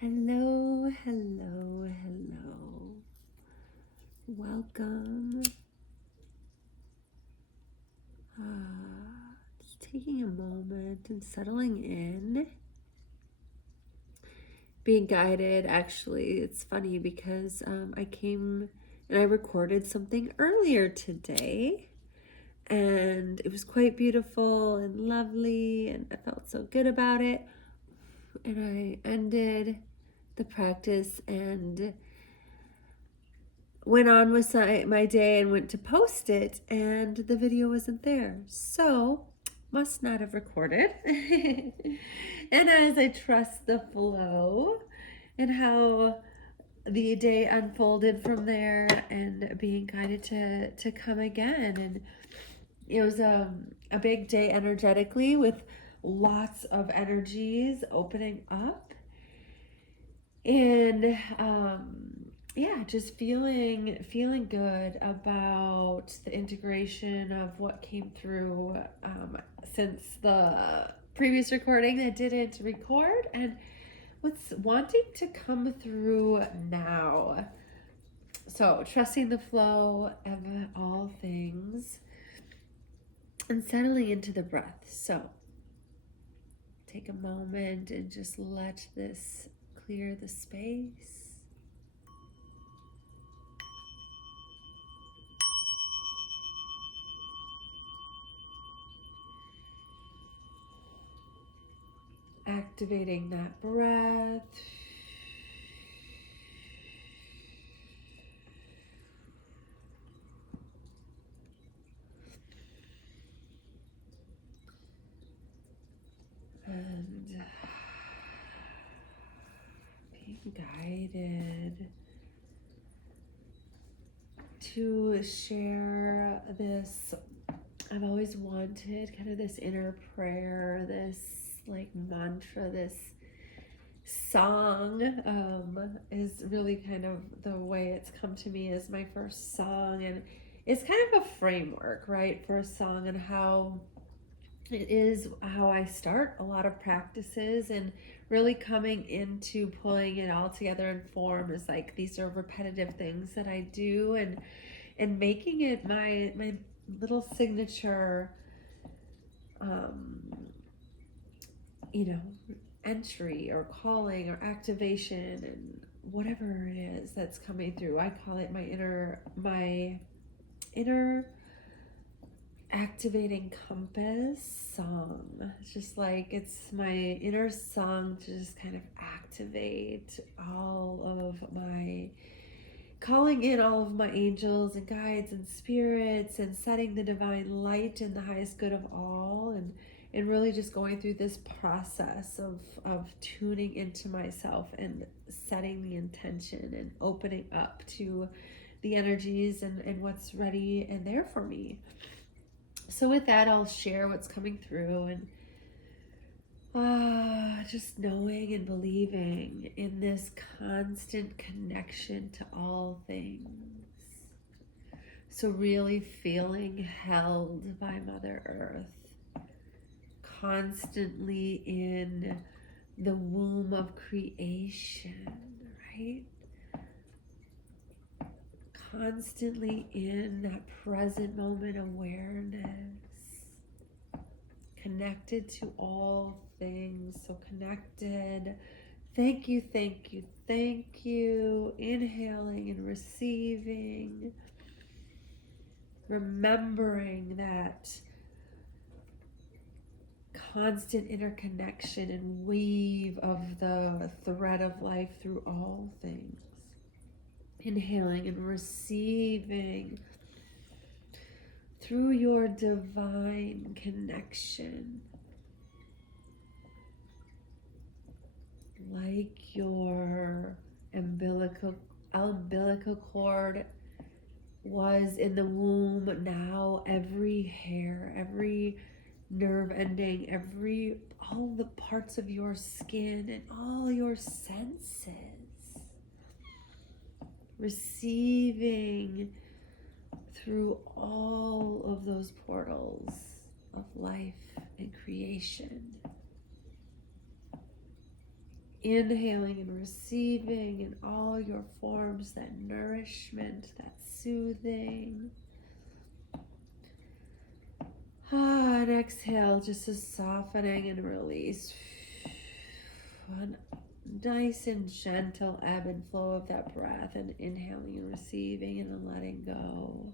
Hello, hello, hello. Welcome. Just taking a moment and settling in. Being guided, actually, it's funny because I came and I recorded something earlier today. And it was quite beautiful and lovely, and I felt so good about it. And I ended the practice and went on with my day and went to post it, and the video wasn't there. So, must not have recorded. And as I trust the flow and how the day unfolded from there and being guided to come again. And it was a big day energetically with lots of energies opening up. And yeah, just feeling good about the integration of what came through since the previous recording that didn't record, and what's wanting to come through now. So trusting the flow of all things and settling into the breath. So take a moment and just let this clear the space. Activating that breath. And being guided to share this. I've always wanted kind of this inner prayer, this like mantra, this song is really kind of the way it's come to me as my first song. And it's kind of a framework, right, for a song, and how it is how I start a lot of practices, and really coming into pulling it all together in form is like these are repetitive things that I do, and making it my little signature you know, entry or calling or activation, and whatever it is that's coming through. I call it my inner activating compass song. It's just like it's my inner song to just kind of activate all of my calling in all of my angels and guides and spirits, and setting the divine light in the highest good of all, and really just going through this process of tuning into myself and setting the intention and opening up to the energies and what's ready and there for me. So with that, I'll share what's coming through, and just knowing and believing in this constant connection to all things. So really feeling held by Mother Earth, constantly in the womb of creation, right? Constantly in that present moment awareness, connected to all things, so connected. Thank you, thank you, thank you. Inhaling and receiving. Remembering that constant interconnection and weave of the thread of life through all things. Inhaling and receiving through your divine connection, like your umbilical cord was in the womb. Now every hair, every nerve ending, all the parts of your skin and all your senses, receiving through all of those portals of life and creation. Inhaling and receiving in all your forms that nourishment, that soothing. And exhale, just a softening and release. A nice and gentle ebb and flow of that breath, and inhaling and receiving and then letting go.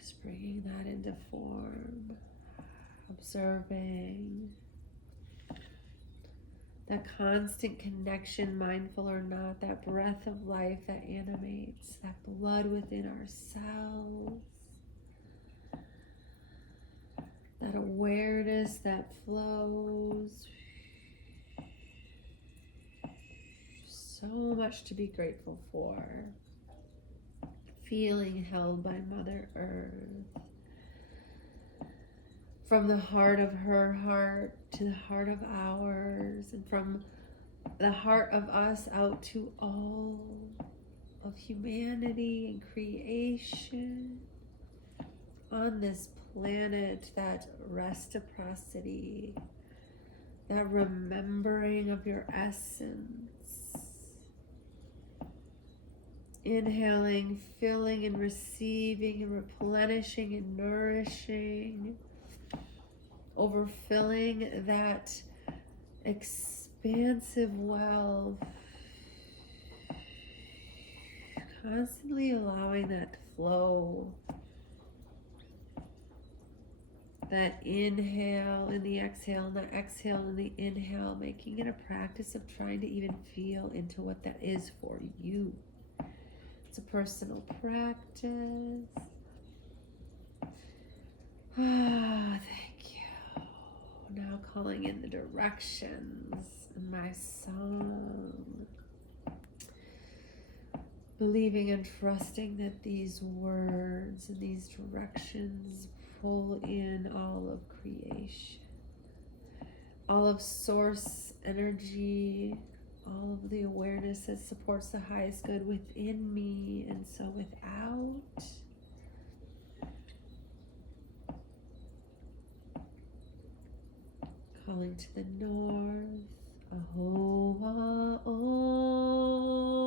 Just bringing that into form. Observing that constant connection, mindful or not, that breath of life that animates, that blood within our cells, that awareness that flows. So much to be grateful for. Feeling held by Mother Earth. From the heart of her heart to the heart of ours, and from the heart of us out to all of humanity and creation on this planet, that reciprocity, that remembering of your essence. Inhaling, filling and receiving and replenishing and nourishing, overfilling that expansive well, constantly allowing that flow, that inhale in the exhale and the exhale in the inhale, making it a practice of trying to even feel into what that is for you. It's a personal practice. Thank you. Now calling in the directions in my song. Believing and trusting that these words and these directions pull in all of creation, all of source energy, all of the awareness that supports the highest good within me and so without. Calling to the north. Ahoa Om.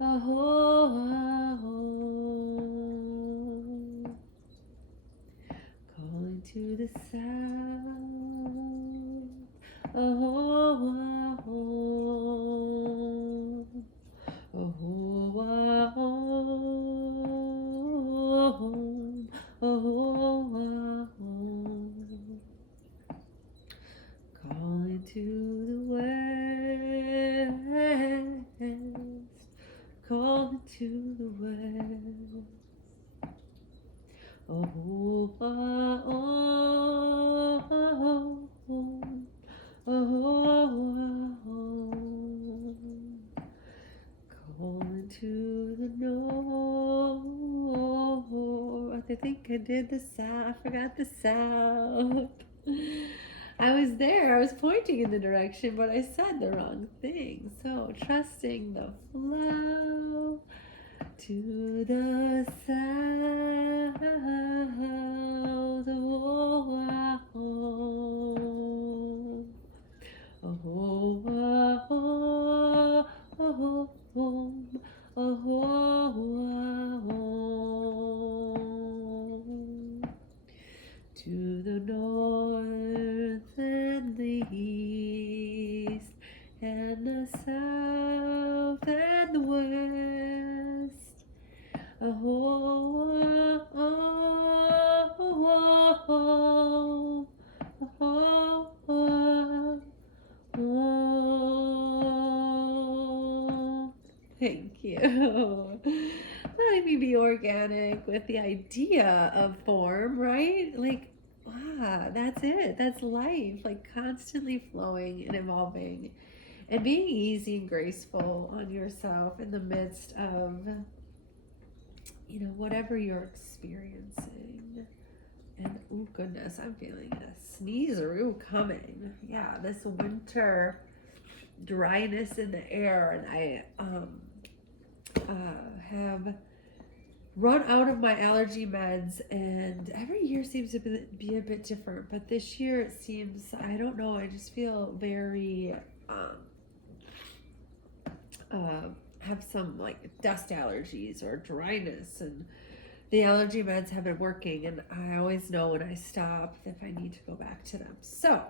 Ahoa Om. Calling to the south. Ahoa Om. Ahoa Om. Ahoa Om. Calling to the west, calling to the west. Oh, oh, oh, oh, calling to the north. I think I did the south. I forgot the south. I was there, I was pointing in the direction, but I said the wrong thing. So trusting the flow to the south. Oh, oh, oh, to the north and the east and the south and the west. Oh, oh, oh, oh, oh, oh. Thank you. Letting me be organic with the idea of form, right? Like, that's it. That's life. Like constantly flowing and evolving and being easy and graceful on yourself in the midst of, whatever you're experiencing. And oh goodness, I'm feeling a sneeze-a-roo coming. Yeah, this winter dryness in the air, and I have run out of my allergy meds, and every year seems to be a bit different, but this year it seems, I don't know, I just feel very have some like dust allergies or dryness, and the allergy meds have been working, and I always know when I stop if I need to go back to them. So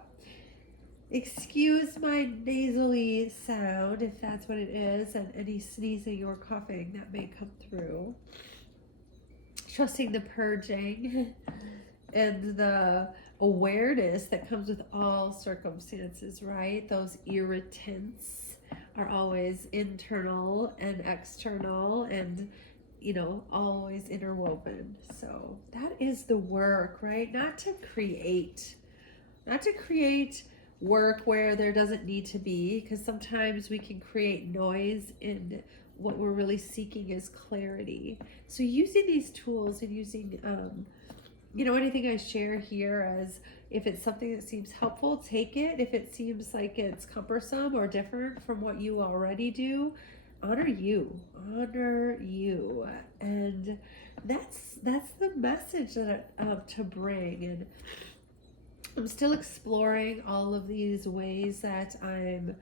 excuse my nasally sound if that's what it is, and any sneezing or coughing that may come through. Trusting the purging and the awareness that comes with all circumstances, right? Those irritants are always internal and external and, always interwoven. So that is the work, right? Not to create work where there doesn't need to be, because sometimes we can create noise, and what we're really seeking is clarity. So using these tools and using, anything I share here, as if it's something that seems helpful, take it. If it seems like it's cumbersome or different from what you already do, honor you. And that's the message that to bring. And I'm still exploring all of these ways that I'm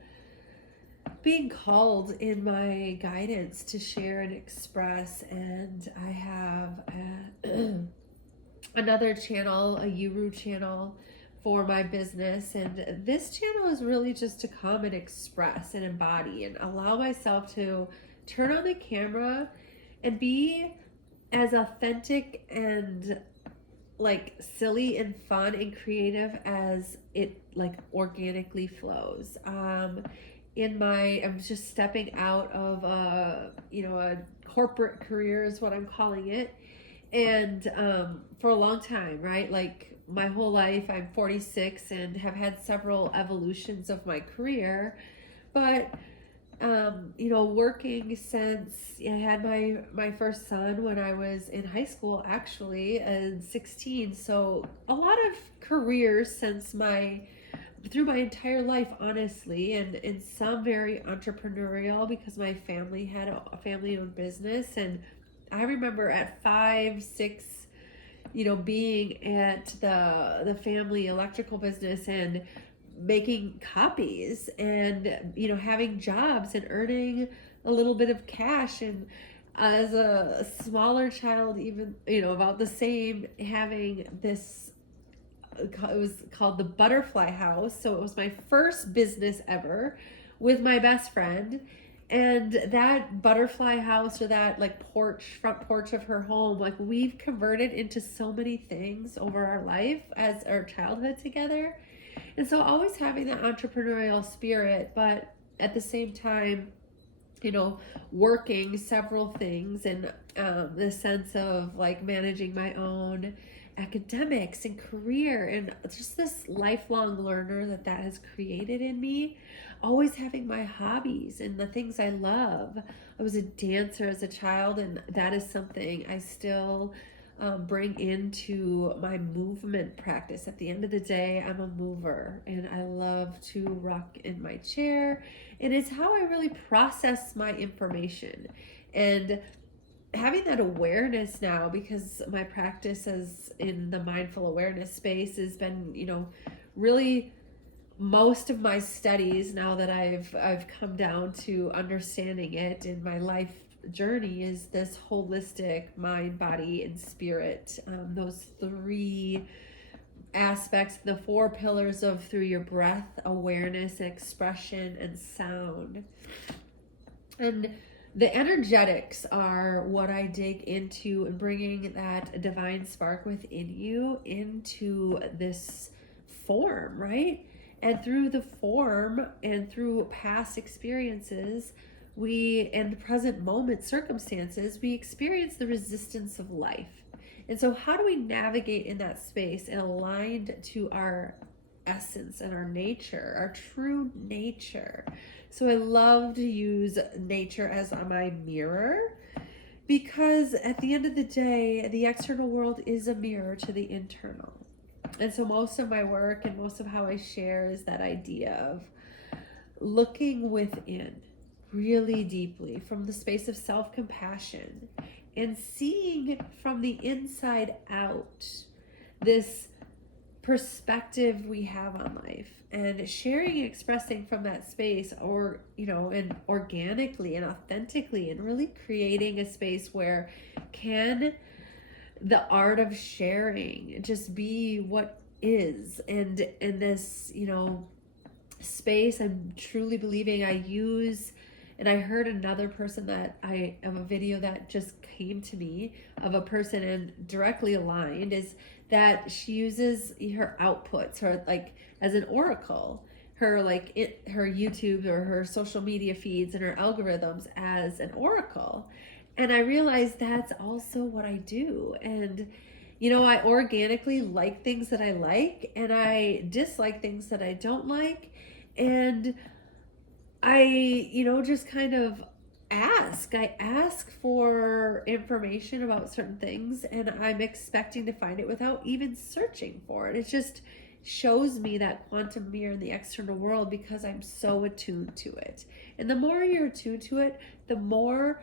being called in my guidance to share and express. And I have another channel, a YOUru channel for my business. And this channel is really just to come and express and embody and allow myself to turn on the camera and be as authentic and like silly and fun and creative as it like organically flows. I'm just stepping out of a corporate career is what I'm calling it. And for a long time, right? Like my whole life, I'm 46 and have had several evolutions of my career. But working since I had my first son when I was in high school, actually, and 16. So a lot of careers through my entire life, honestly, and in some very entrepreneurial, because my family had a family-owned business. And I remember at 5, 6, being at the family electrical business and making copies and having jobs and earning a little bit of cash, and as a smaller child, even about the same, having this, it was called the Butterfly House. So it was my first business ever with my best friend. And that butterfly house, or that like front porch of her home, like we've converted into so many things over our life as our childhood together. And so always having that entrepreneurial spirit, but at the same time, working several things, and the sense of like managing my own academics and career, and just this lifelong learner that has created in me. Always having my hobbies and the things I love. I was a dancer as a child, and that is something I still bring into my movement practice. At the end of the day, I'm a mover, and I love to rock in my chair, and it's how I really process my information. And having that awareness now, because my practice is in the mindful awareness space, has been really most of my studies, now that I've come down to understanding it in my life journey, is this holistic mind, body, and spirit. Those 3 aspects, the 4 pillars of through your breath, awareness, expression, and sound. And the energetics are what I dig into, and bringing that divine spark within you into this form, right? And through the form and through past experiences, and present moment circumstances, we experience the resistance of life. And so how do we navigate in that space and aligned to our essence and our nature, our true nature? So I love to use nature as my mirror, because at the end of the day, the external world is a mirror to the internal. And so most of my work and most of how I share is that idea of looking within really deeply from the space of self-compassion and seeing from the inside out this perspective we have on life, and sharing and expressing from that space, or and organically and authentically, and really creating a space where can the art of sharing just be what is. And in this space, I'm truly believing I use, and I heard another person that I have a video that just came to me of a person, and directly aligned, is that she uses her outputs, her like as an oracle, her her YouTube or her social media feeds and her algorithms as an oracle. And I realized that's also what I do. And I organically like things that I like, and I dislike things that I don't like. And I, just kind of I ask for information about certain things, and I'm expecting to find it without even searching for it. It just shows me that quantum mirror in the external world, because I'm so attuned to it. And the more you're attuned to it, the more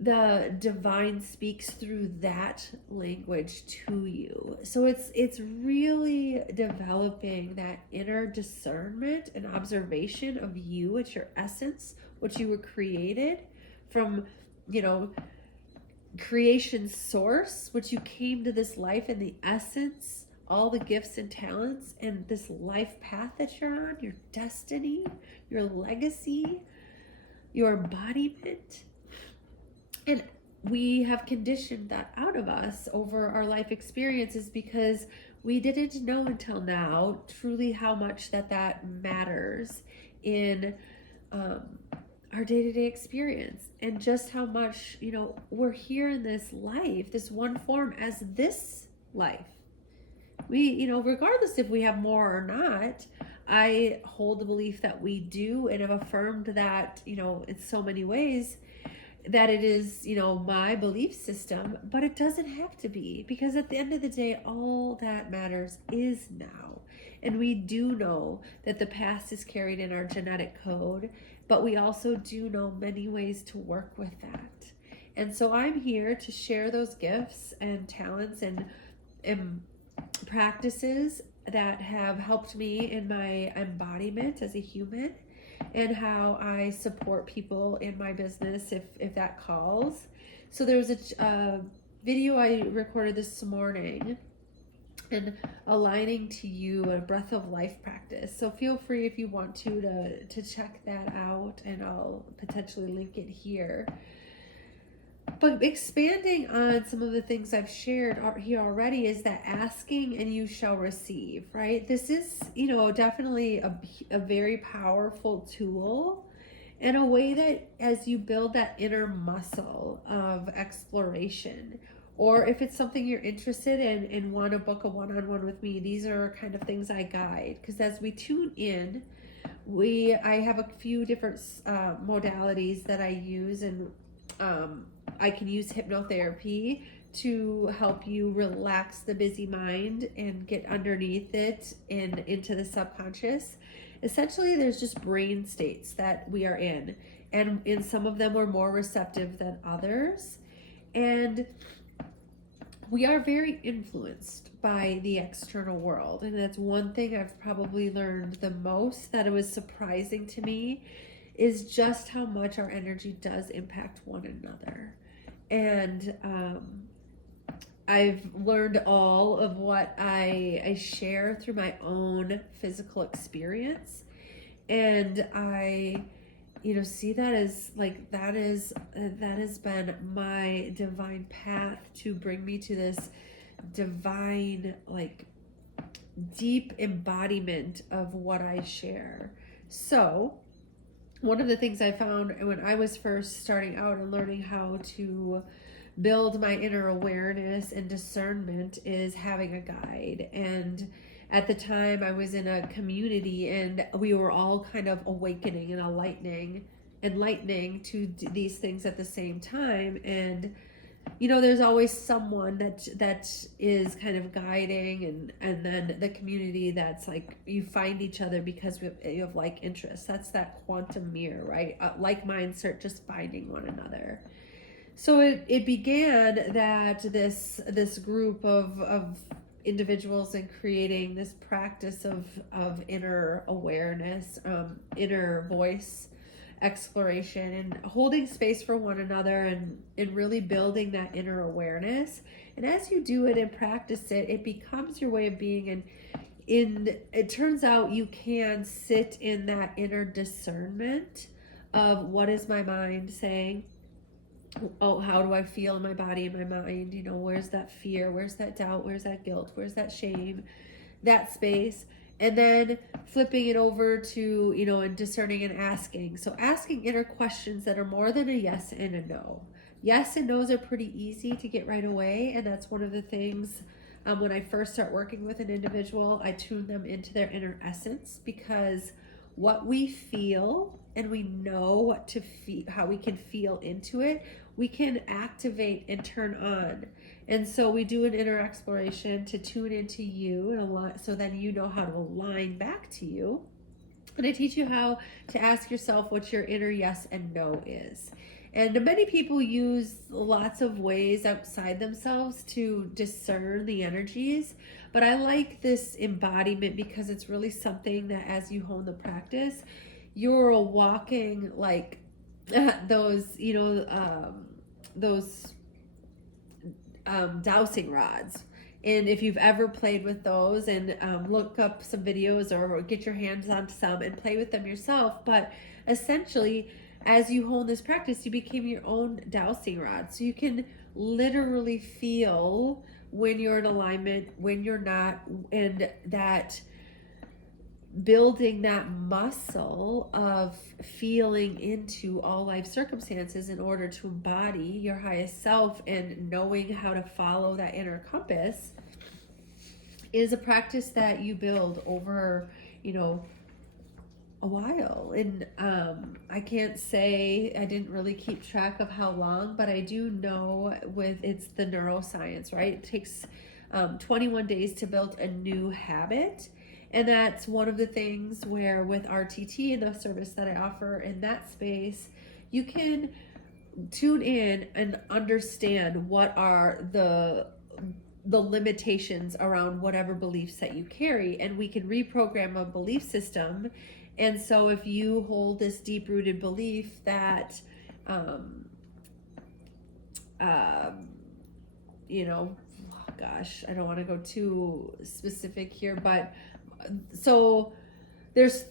the divine speaks through that language to you. So it's really developing that inner discernment and observation of you at your essence, what you were created from, creation source, which you came to this life in the essence, all the gifts and talents, and this life path that you're on, your destiny, your legacy, your embodiment. And we have conditioned that out of us over our life experiences, because we didn't know until now truly how much that matters in our day-to-day experience, and just how much we're here in this life, this one form, as this life. We regardless if we have more or not, I hold the belief that we do, and have affirmed that in so many ways, that it is my belief system. But it doesn't have to be, because at the end of the day, all that matters is now. And we do know that the past is carried in our genetic code, but we also do know many ways to work with that. And so I'm here to share those gifts and talents and practices that have helped me in my embodiment as a human, and how I support people in my business if that calls. So there was a video I recorded this morning, and aligning to you, a breath of life practice. So feel free, if you want to check that out, and I'll potentially link it here. But expanding on some of the things I've shared here already, is that asking and you shall receive, right? This is, definitely a very powerful tool, and a way that as you build that inner muscle of exploration, or if it's something you're interested in and want to book a one-on-one with me, these are kind of things I guide. Because as we tune in, I have a few different modalities that I use, and I can use hypnotherapy to help you relax the busy mind and get underneath it and into the subconscious. Essentially, there's just brain states that we are in, and in some of them we're more receptive than others. And we are very influenced by the external world. And that's one thing I've probably learned the most, that it was surprising to me, is just how much our energy does impact one another. And I've learned all of what I share through my own physical experience, and I see that as that has been my divine path to bring me to this divine, deep embodiment of what I share. So one of the things I found when I was first starting out and learning how to build my inner awareness and discernment is having a guide. And at the time I was in a community, and we were all kind of awakening and enlightening to these things at the same time. And there's always someone that is kind of guiding, and then the community that's you find each other because you have like interests. That's that quantum mirror, right? Like minds start just finding one another. So it began that this group of individuals in creating this practice of inner awareness, inner voice exploration, and holding space for one another, and really building that inner awareness. And as you do it and practice it, it becomes your way of being. And it turns out you can sit in that inner discernment of, what is my mind saying? Oh, how do I feel in my body and my mind? Where's that fear? Where's that doubt? Where's that guilt? Where's that shame? That space. And then flipping it over to, and discerning and asking. So asking inner questions that are more than a yes and a no. Yes and no's are pretty easy to get right away. And that's one of the things, when I first start working with an individual, I tune them into their inner essence, because what we feel, and we know what to feel, how we can feel into it, we can activate and turn on. And so we do an inner exploration to tune into you and align, so then you know how to align back to you. And I teach you how to ask yourself what your inner yes and no is. And many people use lots of ways outside themselves to discern the energies, but I like this embodiment because it's really something that, as you hone the practice, you're walking like those, those dowsing rods. And if you've ever played with those, and look up some videos or get your hands on some and play with them yourself. But essentially, as you hone this practice, you became your own dowsing rod. So you can literally feel when you're in alignment, when you're not, and that building that muscle of feeling into all life circumstances in order to embody your highest self, and knowing how to follow that inner compass is a practice that you build over, a while. And I can't say, I didn't really keep track of how long, but I do know it's the neuroscience, right? It takes 21 days to build a new habit. And that's one of the things where, with RTT and the service that I offer in that space, you can tune in and understand what are the limitations around whatever beliefs that you carry, and we can reprogram a belief system. And so if you hold this deep-rooted belief that gosh, I don't want to go too specific here, but so there's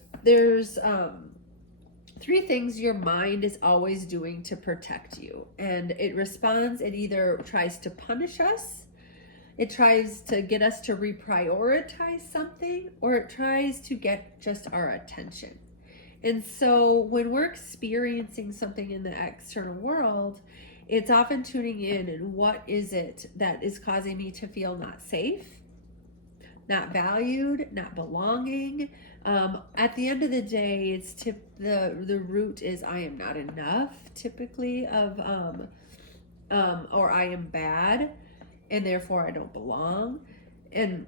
three things your mind is always doing to protect you. And it responds, it either tries to punish us, it tries to get us to reprioritize something, or it tries to get just our attention. And so when we're experiencing something in the external world, it's often tuning in, and what is it that is causing me to feel not safe, not valued, not belonging. At the end of the day, it's the root is, I am not enough, typically, of or I am bad, and therefore I don't belong. And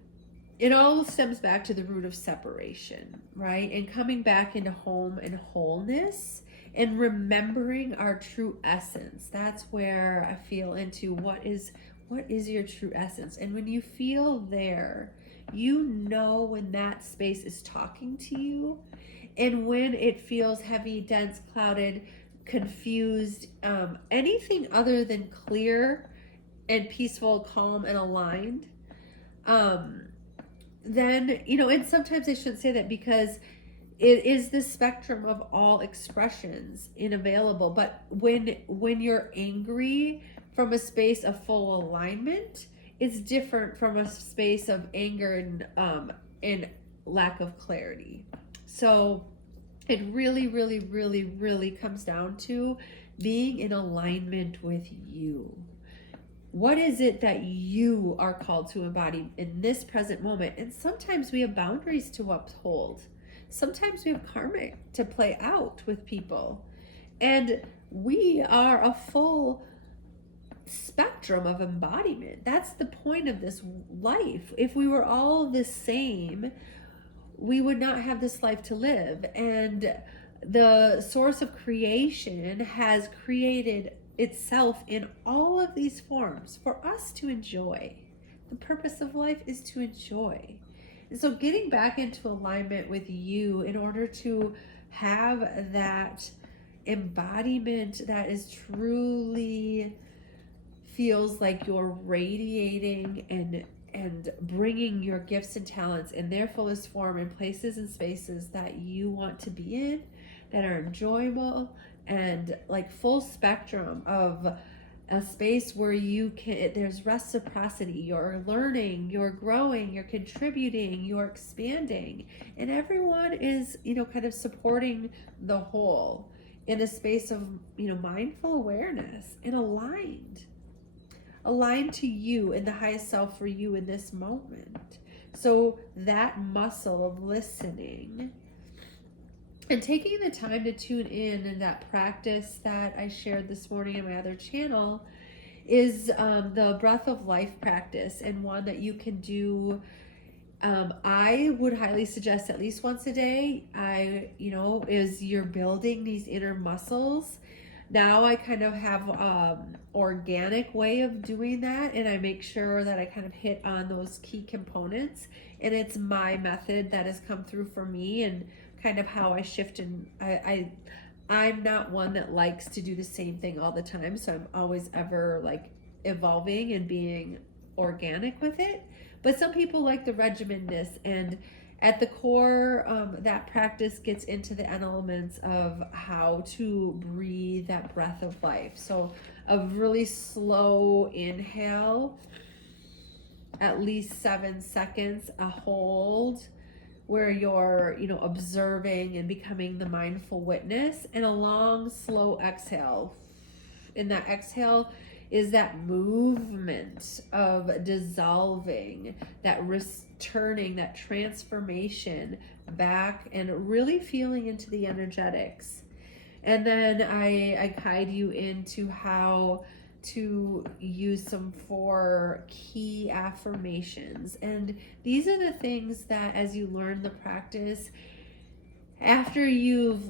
it all stems back to the root of separation, right? And coming back into home and wholeness, and remembering our true essence. That's where I feel into what is your true essence. And when you feel there, you know when that space is talking to you, and when it feels heavy, dense, clouded, confused, anything other than clear and peaceful, calm, and aligned, then, and sometimes I shouldn't say that, because it is the spectrum of all expressions available. But when you're angry from a space of full alignment, it's different from a space of anger and lack of clarity. So it really, really, really, really comes down to being in alignment with you. What is it that you are called to embody in this present moment? And sometimes we have boundaries to uphold. Sometimes we have karma to play out with people. And we are a full spectrum of embodiment. That's the point of this life. If we were all the same, we would not have this life to live. And the source of creation has created itself in all of these forms for us to enjoy. The purpose of life is to enjoy. And so getting back into alignment with you in order to have that embodiment that is truly feels like you're radiating and bringing your gifts and talents in their fullest form in places and spaces that you want to be in, that are enjoyable, and like full spectrum of a space where you can, there's reciprocity, you're learning, you're growing, you're contributing, you're expanding, and everyone is, kind of supporting the whole in a space of, mindful awareness and aligned to you in the highest self for you in this moment. So that muscle of listening and taking the time to tune in, and that practice that I shared this morning in my other channel is the breath of life practice, and one that you can do. I would highly suggest at least once a day. Is you're building these inner muscles. Now I kind of have organic way of doing that, and I make sure that I kind of hit on those key components, and it's my method that has come through for me, and kind of how I shift. And I'm not one that likes to do the same thing all the time, so I'm always ever like evolving and being organic with it. But some people like the regimenness, and at the core, that practice gets into the elements of how to breathe that breath of life. So a really slow inhale, at least 7 seconds, a hold where you're, observing and becoming the mindful witness, and a long, slow exhale. In that exhale is that movement of dissolving, that returning, that transformation back, and really feeling into the energetics. And then I guide you into how to use some 4 key affirmations. And these are the things that, as you learn the practice, after you've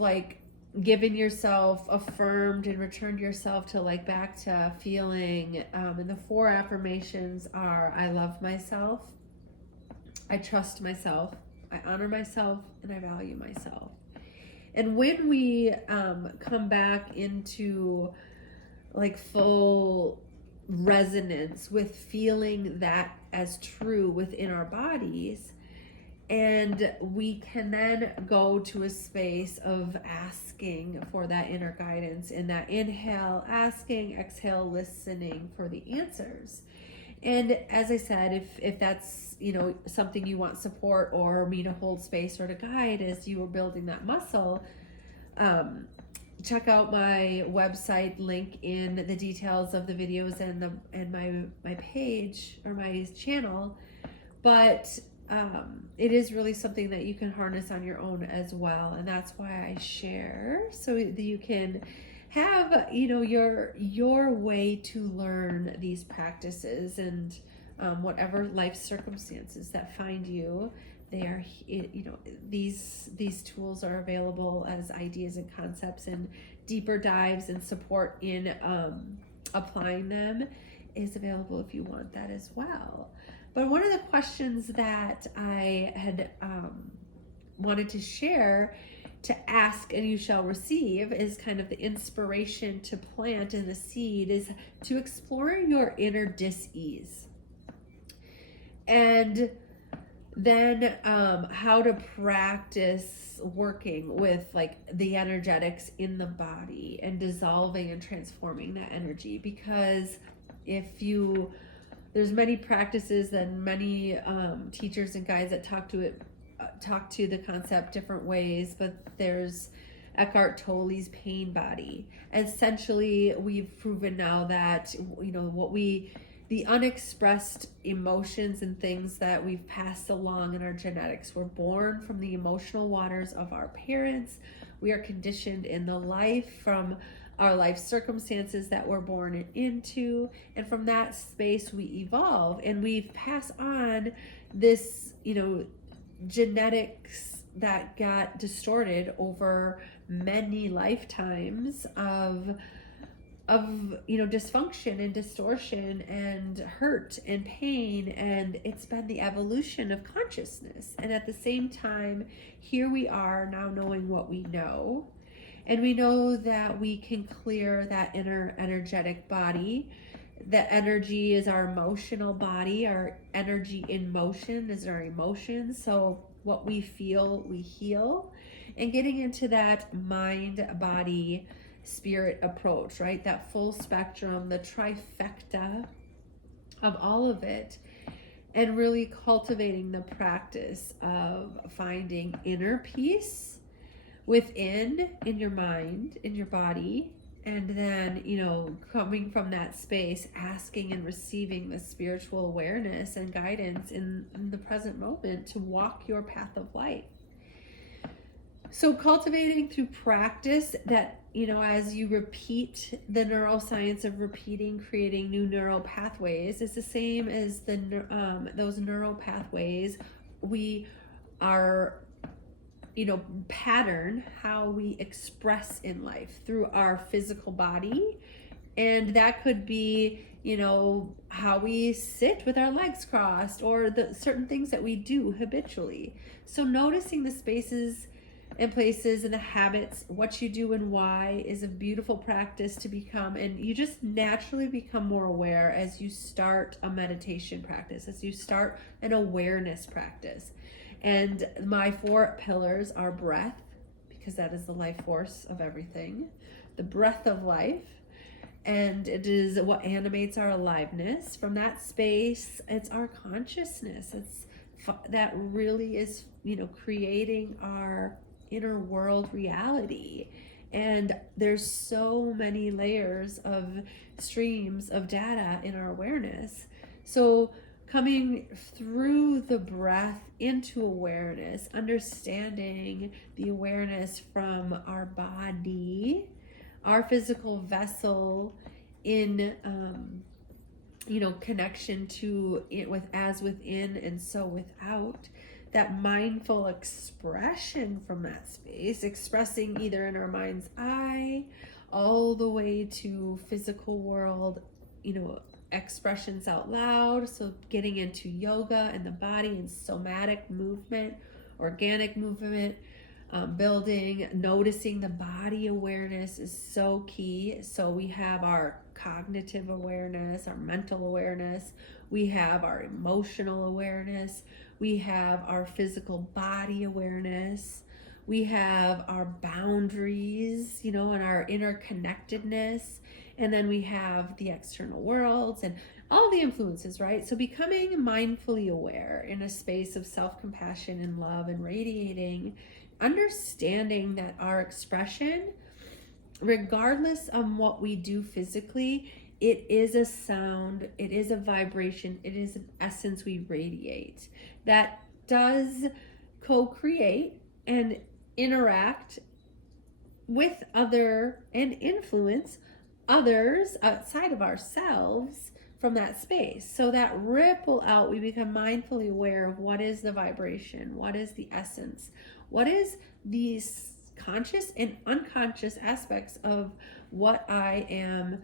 given yourself, affirmed, and returned yourself to back to feeling, and the 4 affirmations are: I love myself, I trust myself, I honor myself, and I value myself. And when we come back into full resonance with feeling that as true within our bodies, and we can then go to a space of asking for that inner guidance. In that inhale, asking; exhale, listening for the answers. And as I said, if that's something you want support or me to hold space or to guide as you are building that muscle, check out my website, link in the details of the videos and my page or my channel. But it is really something that you can harness on your own as well, and that's why I share, so that you can have your way to learn these practices, and whatever life circumstances that find you, they are these tools are available as ideas and concepts, and deeper dives and support in applying them is available if you want that as well. But one of the questions that I had wanted to share, to ask and you shall receive, is kind of the inspiration to plant in the seed, is to explore your inner dis-ease. And then how to practice working with the energetics in the body and dissolving and transforming that energy. Because there's many practices and many teachers and guides that talk to the concept different ways, but there's Eckhart Tolle's pain body. Essentially, we've proven now that the unexpressed emotions and things that we've passed along in our genetics were born from the emotional waters of our parents. We are conditioned in the life from our life circumstances that we're born into, and from that space we evolve, and we pass on this genetics that got distorted over many lifetimes of dysfunction and distortion and hurt and pain, and it's been the evolution of consciousness. And at the same time, here we are now knowing what we know, and we know that we can clear that inner energetic body. That energy is our emotional body. Our energy in motion is our emotions. So what we feel, we heal. And getting into that mind, body, spirit approach, right? That full spectrum, the trifecta of all of it, and really cultivating the practice of finding inner peace within, in your mind, in your body, and then, coming from that space, asking and receiving the spiritual awareness and guidance in the present moment to walk your path of life. So cultivating through practice that, as you repeat the neuroscience of repeating, creating new neural pathways, is the same as those neural pathways. We are, pattern how we express in life through our physical body. And that could be, how we sit with our legs crossed, or the certain things that we do habitually. So noticing the spaces and places and the habits, what you do and why, is a beautiful practice to become. And you just naturally become more aware as you start a meditation practice, as you start an awareness practice. And my 4 pillars are breath, because that is the life force of everything, the breath of life. And it is what animates our aliveness. From that space, it's our consciousness. That really is, creating our inner world reality. And there's so many layers of streams of data in our awareness. So coming through the breath into awareness, understanding the awareness from our body, our physical vessel, in connection to it, with as within and so without. That mindful expression from that space, expressing either in our mind's eye, all the way to physical world, expressions out loud. So getting into yoga and the body and somatic movement, organic movement, building, noticing the body awareness is so key. So we have our cognitive awareness, our mental awareness, we have our emotional awareness, we have our physical body awareness, we have our boundaries, and our interconnectedness, and then we have the external worlds and all the influences, right? So becoming mindfully aware in a space of self-compassion and love, and radiating, understanding that our expression, regardless of what we do physically, it is a sound, it is a vibration, it is an essence we radiate that does co-create and interact with other and influence others outside of ourselves from that space. So that ripple out, we become mindfully aware of what is the vibration, what is the essence, what is these conscious and unconscious aspects of what I am,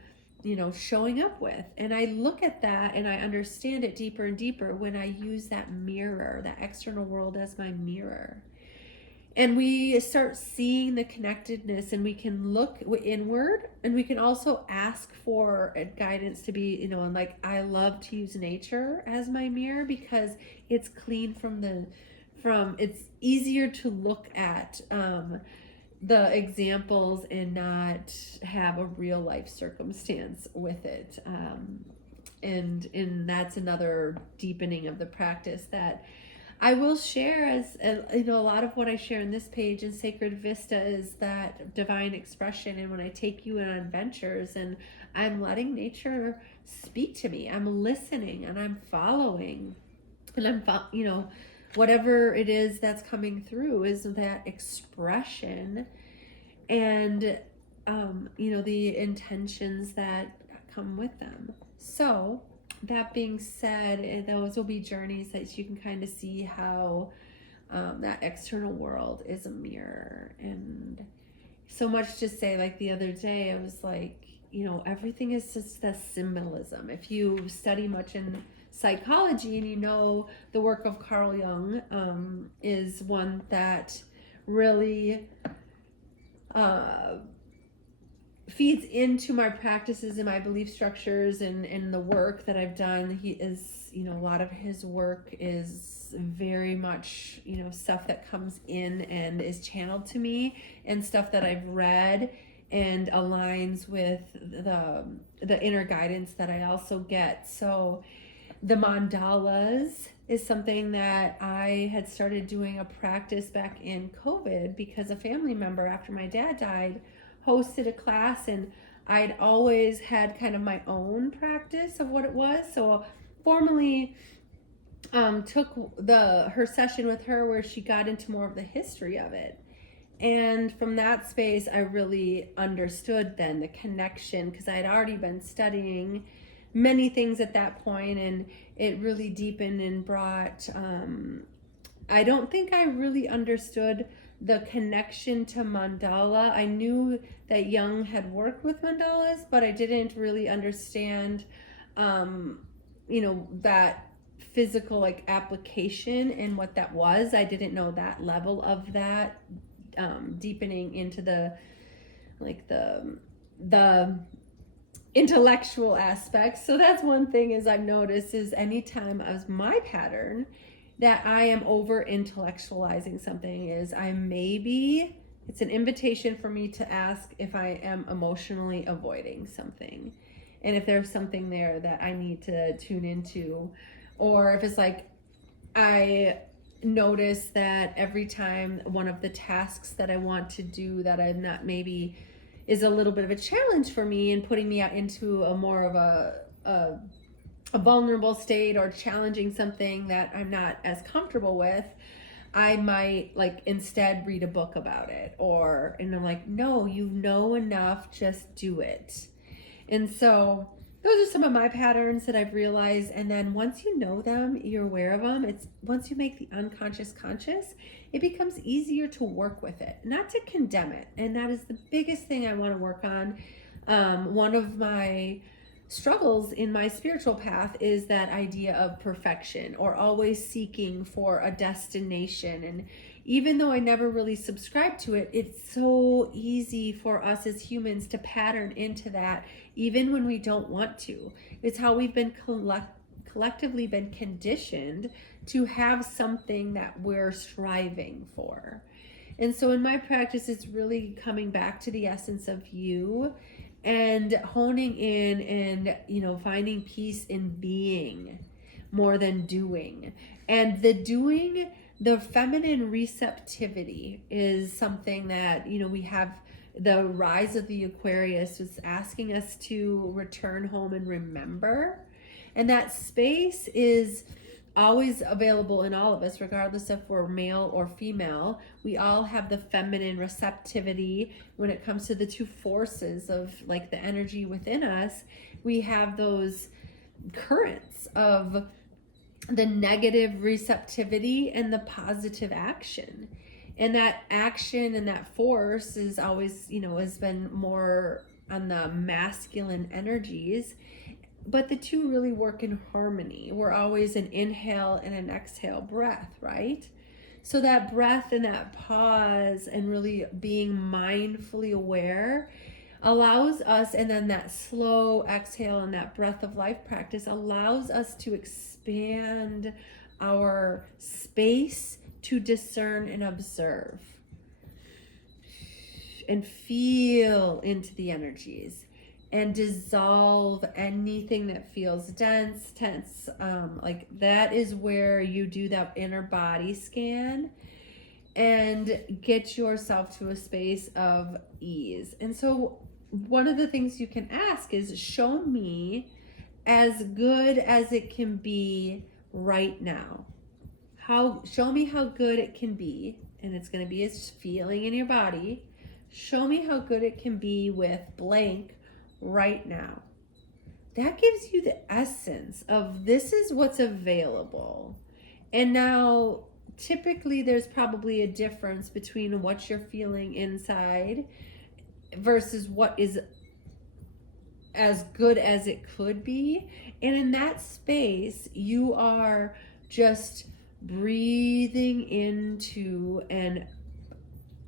showing up with. And I look at that and I understand it deeper and deeper when I use that mirror, that external world, as my mirror. And we start seeing the connectedness, and we can look inward, and we can also ask for guidance to be, and like, I love to use nature as my mirror because it's clean it's easier to look at the examples and not have a real life circumstance with it. And that's another deepening of the practice that I will share, as a lot of what I share in this page in Sacred Vista is that divine expression. And when I take you on adventures and I'm letting nature speak to me, I'm listening and I'm following, and I'm, whatever it is that's coming through is that expression, and, the intentions that come with them. So that being said, those will be journeys that you can kind of see how that external world is a mirror. And so much to say, like the other day, I was like, everything is just the symbolism. If you study much in psychology and the work of Carl Jung is one that really feeds into my practices and my belief structures and the work that I've done. He is, a lot of his work is very much, stuff that comes in and is channeled to me, and stuff that I've read and aligns with the inner guidance that I also get. So the mandalas is something that I had started doing a practice back in COVID because a family member, after my dad died, hosted a class, and I'd always had kind of my own practice of what it was. So formally took her session with her where she got into more of the history of it. And from that space, I really understood then the connection, because I had already been studying many things at that point, and it really deepened and brought, I don't think I really understood the connection to mandala. I knew that Jung had worked with mandalas, but I didn't really understand, that physical like application and what that was. I didn't know that level of that deepening into the intellectual aspects. So that's one thing is I've noticed is anytime as my pattern that I am over intellectualizing something is it's an invitation for me to ask if I am emotionally avoiding something, and if there's something there that I need to tune into, or if it's like I notice that every time one of the tasks that I want to do that I'm not maybe is a little bit of a challenge for me and putting me out into a more of a vulnerable state or challenging something that I'm not as comfortable with, I might like instead read a book about it, and I'm like, no, you know enough, just do it. And so those are some of my patterns that I've realized. And then once you know them, you're aware of them. It's once you make the unconscious conscious, it becomes easier to work with it, not to condemn it. And that is the biggest thing I want to work on. One of my struggles in my spiritual path is that idea of perfection, or always seeking for a destination. And even though I never really subscribed to it, it's so easy for us as humans to pattern into that, even when we don't want to. It's how we've been collectively been conditioned to have something that we're striving for. And so in my practice, it's really coming back to the essence of you and honing in and, finding peace in being more than doing. And the feminine receptivity is something that, we have. The rise of the Aquarius is asking us to return home and remember. And that space is always available in all of us, regardless if we're male or female. We all have the feminine receptivity when it comes to the two forces of like the energy within us. We have those currents of the negative receptivity and the positive action. And that action and that force is always, has been more on the masculine energies, but the two really work in harmony. We're always an inhale and an exhale breath, right? So that breath and that pause and really being mindfully aware allows us, and then that slow exhale and that breath of life practice allows us to expand our space to discern and observe and feel into the energies and dissolve anything that feels dense, tense. Like that is where you do that inner body scan and get yourself to a space of ease. And so one of the things you can ask is, show me as good as it can be right now. Show me how good it can be, and it's going to be a feeling in your body. Show me how good it can be with blank right now. That gives you the essence of this is what's available. And now typically there's probably a difference between what you're feeling inside versus what is as good as it could be. And in that space, you are just breathing into and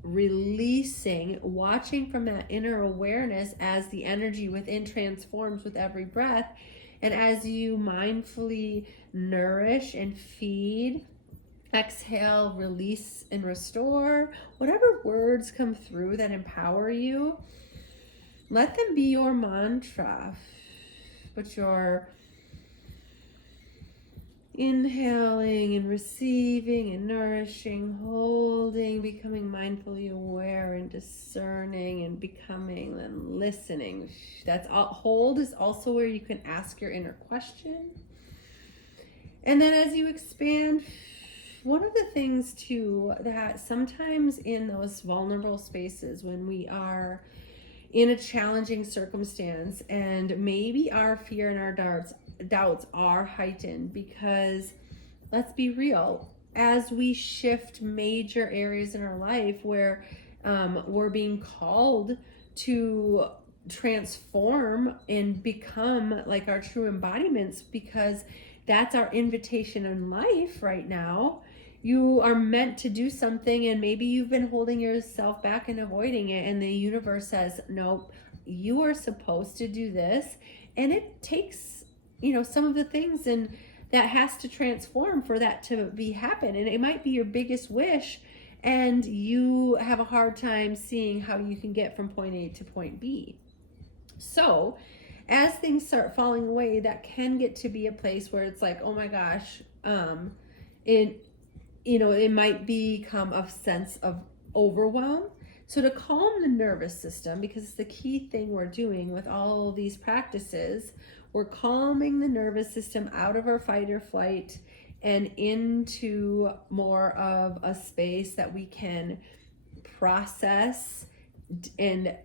releasing, watching from that inner awareness as the energy within transforms with every breath. And as you mindfully nourish and feed, exhale, release, and restore, whatever words come through that empower you, let them be your mantra. But you're inhaling and receiving and nourishing, holding, becoming mindfully aware and discerning and becoming and listening. That's all. Hold is also where you can ask your inner question. And then as you expand, one of the things too, that sometimes in those vulnerable spaces when we are in a challenging circumstance and maybe our fear and our doubts are heightened, because let's be real, as we shift major areas in our life where we're being called to transform and become like our true embodiments, because that's our invitation in life right now. You are meant to do something, and maybe you've been holding yourself back and avoiding it, and the universe says, nope, you are supposed to do this. And it takes, some of the things and that has to transform for that to be happen. And it might be your biggest wish, and you have a hard time seeing how you can get from point A to point B. So as things start falling away, that can get to be a place where it's like, oh my gosh, it might become a sense of overwhelm. So to calm the nervous system, because it's the key thing we're doing with all of these practices, we're calming the nervous system out of our fight or flight and into more of a space that we can process and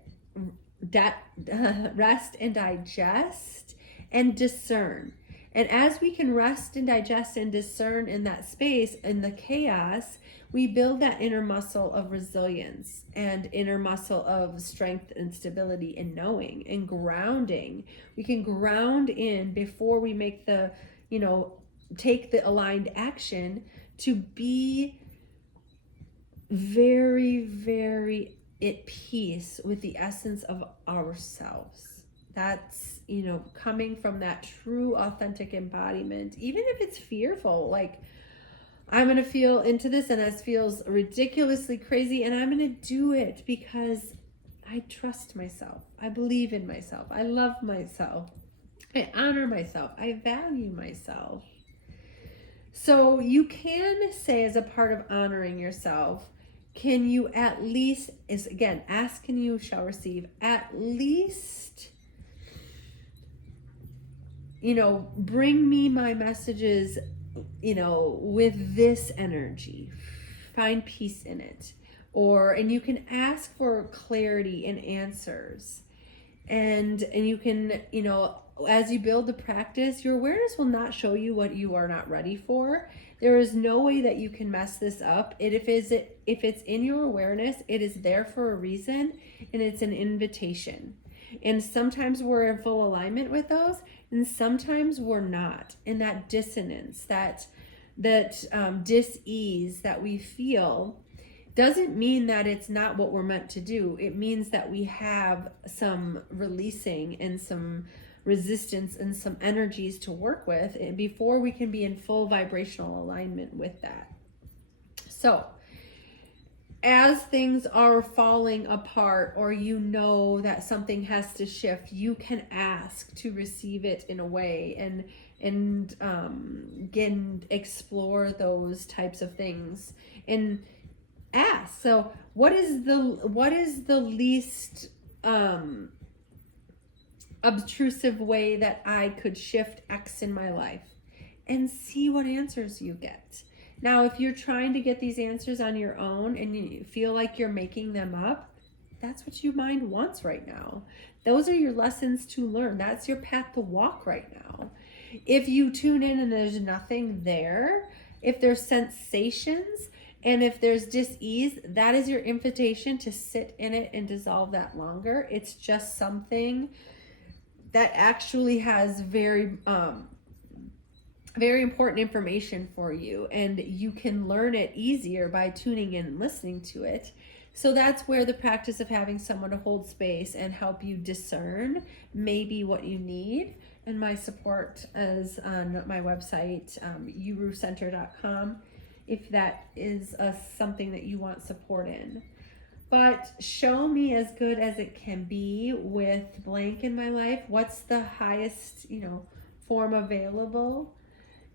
rest and digest and discern. And as we can rest and digest and discern in that space, in the chaos, we build that inner muscle of resilience and inner muscle of strength and stability and knowing and grounding. We can ground in before we make take the aligned action to be very, very at peace with the essence of ourselves. That's, coming from that true, authentic embodiment, even if it's fearful, like, I'm going to feel into this and this feels ridiculously crazy, and I'm going to do it because I trust myself. I believe in myself. I love myself. I honor myself. I value myself. So you can say, as a part of honoring yourself, can you at least, is again, ask and you shall receive, at least, bring me my messages, with this energy, find peace in it. And you can ask for clarity and answers. And you can, as you build the practice, your awareness will not show you what you are not ready for. There is no way that you can mess this up. If it's in your awareness, it is there for a reason, and it's an invitation. And sometimes we're in full alignment with those, and sometimes we're not. And that dissonance, that dis-ease that we feel doesn't mean that it's not what we're meant to do. It means that we have some releasing and some resistance and some energies to work with before we can be in full vibrational alignment with that. So as things are falling apart, or that something has to shift, you can ask to receive it in a way and again explore those types of things and ask. So what is the least obtrusive way that I could shift X in my life, and see what answers you get. Now, if you're trying to get these answers on your own and you feel like you're making them up, that's what your mind wants right now. Those are your lessons to learn. That's your path to walk right now. If you tune in and there's nothing there, if there's sensations and if there's dis-ease, that is your invitation to sit in it and dissolve that longer. It's just something that actually has very important information for you, and you can learn it easier by tuning in and listening to it. So that's where the practice of having someone to hold space and help you discern maybe what you need. And my support is on my website, yourucenter.com, if that is something that you want support in. But show me as good as it can be with blank in my life. What's the highest, form available?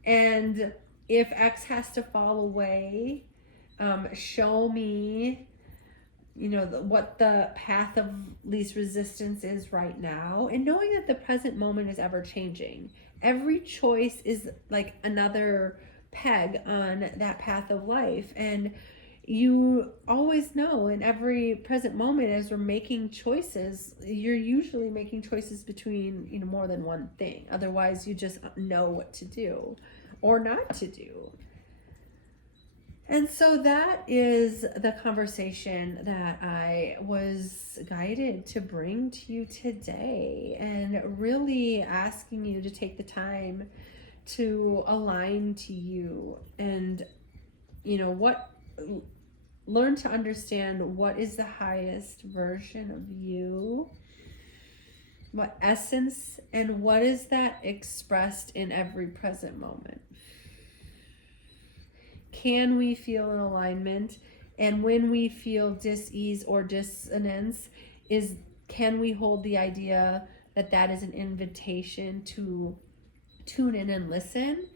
And if X has to fall away, show me, what the path of least resistance is right now. And knowing that the present moment is ever changing. Every choice is like another peg on that path of life. And you always know in every present moment, as we're making choices, you're usually making choices between more than one thing. Otherwise you just know what to do or not to do. And so that is the conversation that I was guided to bring to you today, and really asking you to take the time to align to you and learn to understand what is the highest version of you, what essence, and what is that expressed in every present moment. Can we feel an alignment? And when we feel dis-ease or dissonance, can we hold the idea that that is an invitation to tune in and listen?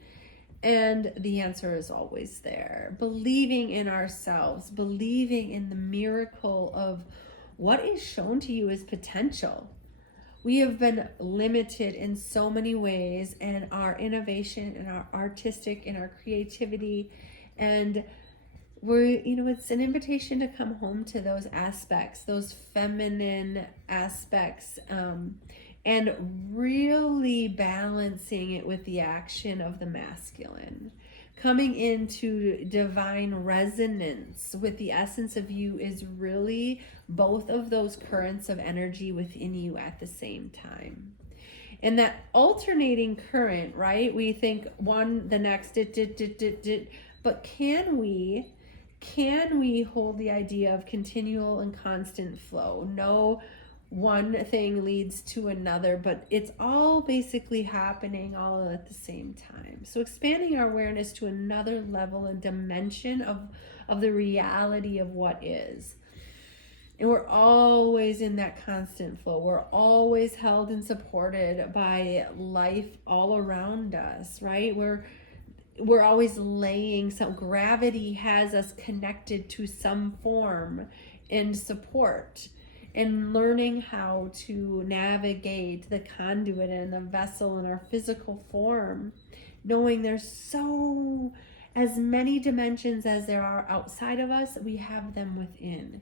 And the answer is always there. Believing in ourselves, believing in the miracle of what is shown to you as potential. We have been limited in so many ways, and our innovation and our artistic and our creativity, and it's an invitation to come home to those aspects, those feminine aspects, and really balancing it with the action of the masculine. Coming into divine resonance with the essence of you is really both of those currents of energy within you at the same time. And that alternating current, right? We think one, the next, but can we hold the idea of continual and constant flow? No one thing leads to another, but it's all basically happening all at the same time. So expanding our awareness to another level and dimension of the reality of what is. And we're always in that constant flow. We're always held and supported by life all around us, right? We're always laying some, gravity has us connected to some form and support, and learning how to navigate the conduit and the vessel in our physical form, knowing there's so as many dimensions as there are outside of us, we have them within.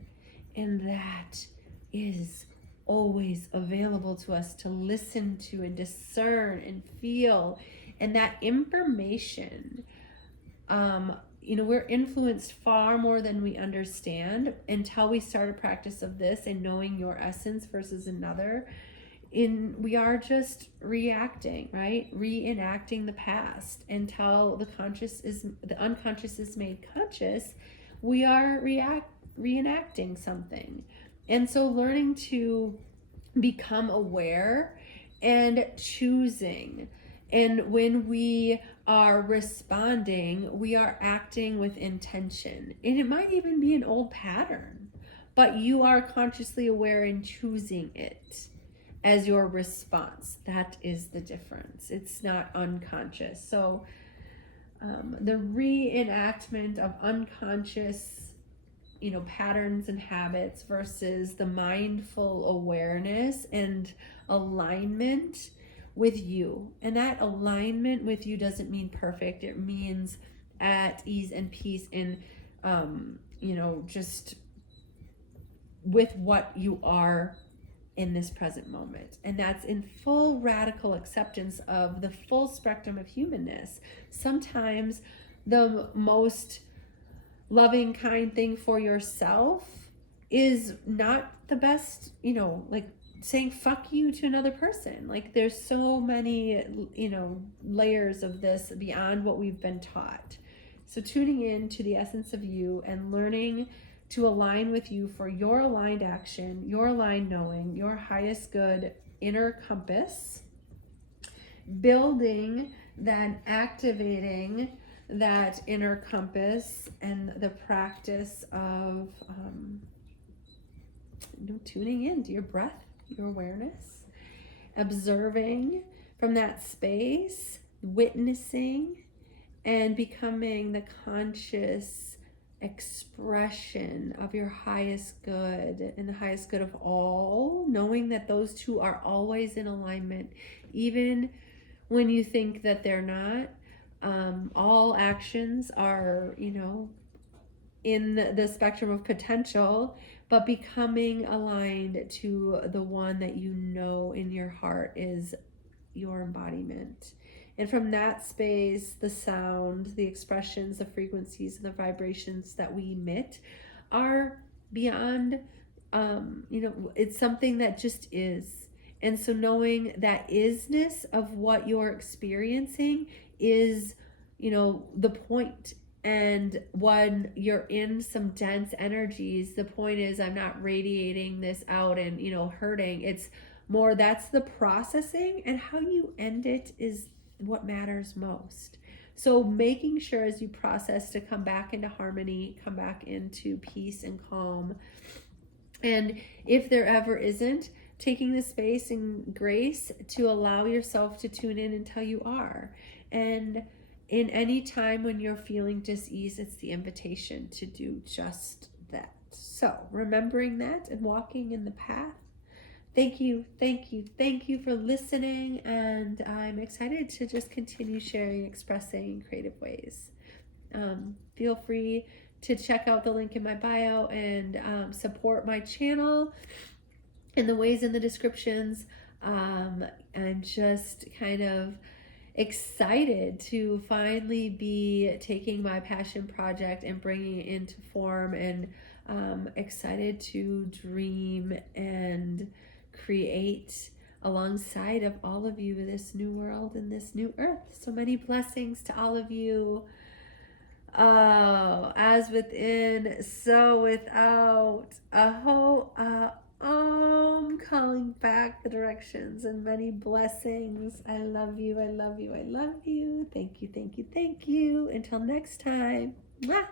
And that is always available to us to listen to and discern and feel. And that information, we're influenced far more than we understand until we start a practice of this and knowing your essence versus another. We are just reacting, right? Reenacting the past until the unconscious is made conscious. We are reenacting something. And so learning to become aware and choosing. And when we are responding, we are acting with intention. And it might even be an old pattern, but you are consciously aware and choosing it as your response. That is the difference. It's not unconscious. So the reenactment of unconscious patterns and habits versus the mindful awareness and alignment with you. And that alignment with you doesn't mean perfect. It means at ease and peace and, just with what you are in this present moment. And that's in full radical acceptance of the full spectrum of humanness. Sometimes the most loving, kind thing for yourself is not the best, saying fuck you to another person. Like there's so many, layers of this beyond what we've been taught. So tuning in to the essence of you and learning to align with you for your aligned action, your aligned knowing, your highest good inner compass, building that, activating that inner compass, and the practice of tuning in to your breath, your awareness, observing from that space, witnessing, and becoming the conscious expression of your highest good and the highest good of all, knowing that those two are always in alignment, even when you think that they're not. All actions are, in the spectrum of potential, but becoming aligned to the one that you know in your heart is your embodiment. And from that space, the sound, the expressions, the frequencies, and the vibrations that we emit are beyond, it's something that just is. And so knowing that isness of what you're experiencing is, the point. And when you're in some dense energies, the point is I'm not radiating this out and, hurting. It's more that's the processing, and how you end it is what matters most. So making sure as you process to come back into harmony, come back into peace and calm. And if there ever isn't, taking the space and grace to allow yourself to tune in until you are. And in any time when you're feeling dis-ease, it's the invitation to do just that. So remembering that and walking in the path. Thank you for listening, and I'm excited to just continue sharing, expressing in creative ways. Feel free to check out the link in my bio and support my channel in the ways in the descriptions. I'm just kind of excited to finally be taking my passion project and bringing it into form, and excited to dream and create alongside of all of you this new world and this new earth. So many blessings to all of you. Oh, as within, so without. Calling back the directions, and many blessings. I love you. I love you. I love you. Thank you. Thank you. Thank you. Until next time. Mwah.